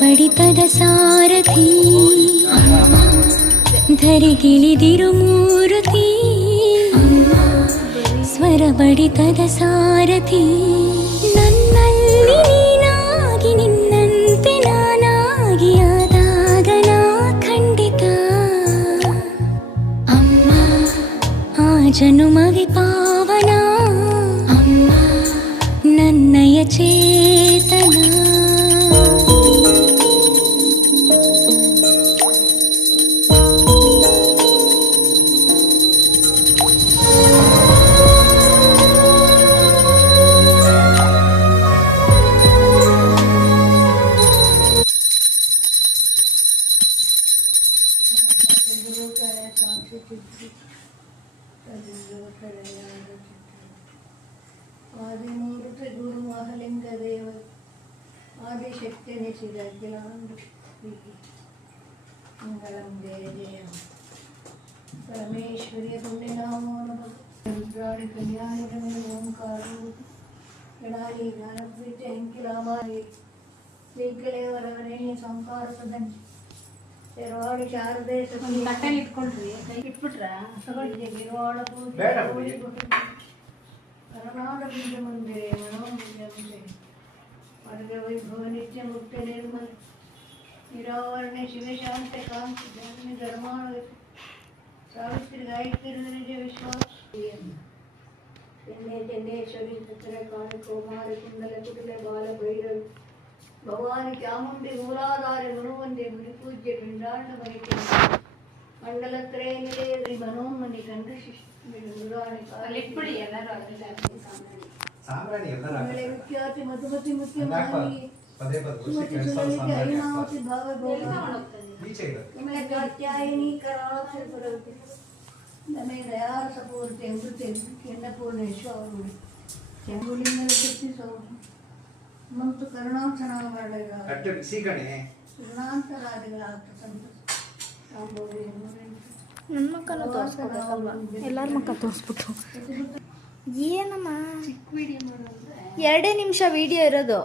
ಬಡಿತದ ಸಾರಥಿ ಧರಿಗಿಳಿದಿರು ಮೂರುತಿ ಸ್ವರ ಬಡಿತದ ಸಾರಥಿ ನನ್ನಲ್ಲಿ ನೀನಾಗಿ ನಿನ್ನಂತೆ ನಾನಾಗಿ ಆದಾಗ ನಾ ಖಂಡಿತ ಅಮ್ಮ ಆ ಜನುಮವಿ ಪಾವನ ಅಮ್ಮ ನನ್ನಯ ಚೇತನ ಆದಿಮೂರ್ತಿ ಗುರು ಮಹಾಲಿಂಗ ದೇವ ಆದಿಶಕ್ತಿ ನೆಸಿದ ಅಖಿಲಾಂಡ ಮಂಗಳಂ ಜಯ ಜಯ ಪರಮೇಶ್ವರಿಯ ಪುಣ್ಯನಾಮೋ ನಮಃ ರುದ್ರಾಣಿ ಕಲ್ಯಾಣಿ ರಮಣಿ ಓಂಕಾರ ಗಣಾಲಿ ಜ್ಞಾನಪೀಠ ಅಂಕಿಲಾಮಾರಿ ಶ್ರೀಕಲೇವರವರೇ ಸಂಕಾರ ಸದಂಜಿ ತೆರವಾಡಿ ಶಾರದೆ ತಟ್ಟೆಲಿ ಇಟ್ಕೊಂಡ್ರಿ ಇಟ್ಬಿಟ್ರ ಗಿರುವಾಡ ಕರ್ನಾಡ ಬೀಜ ಮಂದಿರೆ ಮನೋಬೀಜ ಮಂದಿರೆ ವರ್ಗ ವೈಭವ ನಿತ್ಯ ಮುಕ್ತ ನಿರ್ಮಲ ನಿರಾವರಣೆ ಶಿವಶಾಂತ ಕಾಂತಿ ಧರ್ಮ ಧರ್ಮಾಣ ಸಾವಿತ್ರಿ ಗಾಯತ್ರಿ ನಿಜ ವಿಶ್ವಾಸ ಚೆನ್ನೇಶ್ವರಿ ಪುತ್ರ ಕಾಣಿ ಕೌಮಾರಿ ಕುಂಡಲ ಕುಟುಲೆ ಬಾಲ ಭೈರವಿ ಭವಾನಿ ಚಾಮುಂಡಿ ಮೂಲಾಧಾರಿ ಮನುವಂದೆ ಮುನಿಪೂಜ್ಯ ಪಿಂಡಾಂಡ ಮಣಿಕೆ ಮಂಡಲತ್ರಯ ನಿಲಯದಲ್ಲಿ ಮನೋನ್ಮನಿ ಕಂಡ ವಿಖ್ಯಾತಿ ಮಧುಮತಿ ಮುಖ್ಯಮಾನಿ ಐನಾವತಿ ಭಾವಭೋಗ ಕಾತ್ಯಾಯಿನಿ ಕರಾಕ್ಷರಪುರವತಿ ನಮೇ ದಯಾಳ ಸಪೂರ್ತಿ ಅಮೃತೆ ಕೆಂಡಪೂರ್ಣೇಶ್ವರ ಚೆಂಗುಲಿಂಗದ ಕೀರ್ತಿ ಸೌ ಮತ್ತು ಕರುಣಾಂತರಾದಿಗಳಾದ ನನ್ನ ಮಕ್ಕಳು ತೋರಿಸ್ಬೇಕಲ್ವ ಎಲ್ಲರ ಮಕ್ಕಳು ತೋರಿಸ್ಬಿಟ್ಟು ಏನಮ್ಮ 2 ನಿಮಿಷ ವಿಡಿಯೋ ಇರೋದು.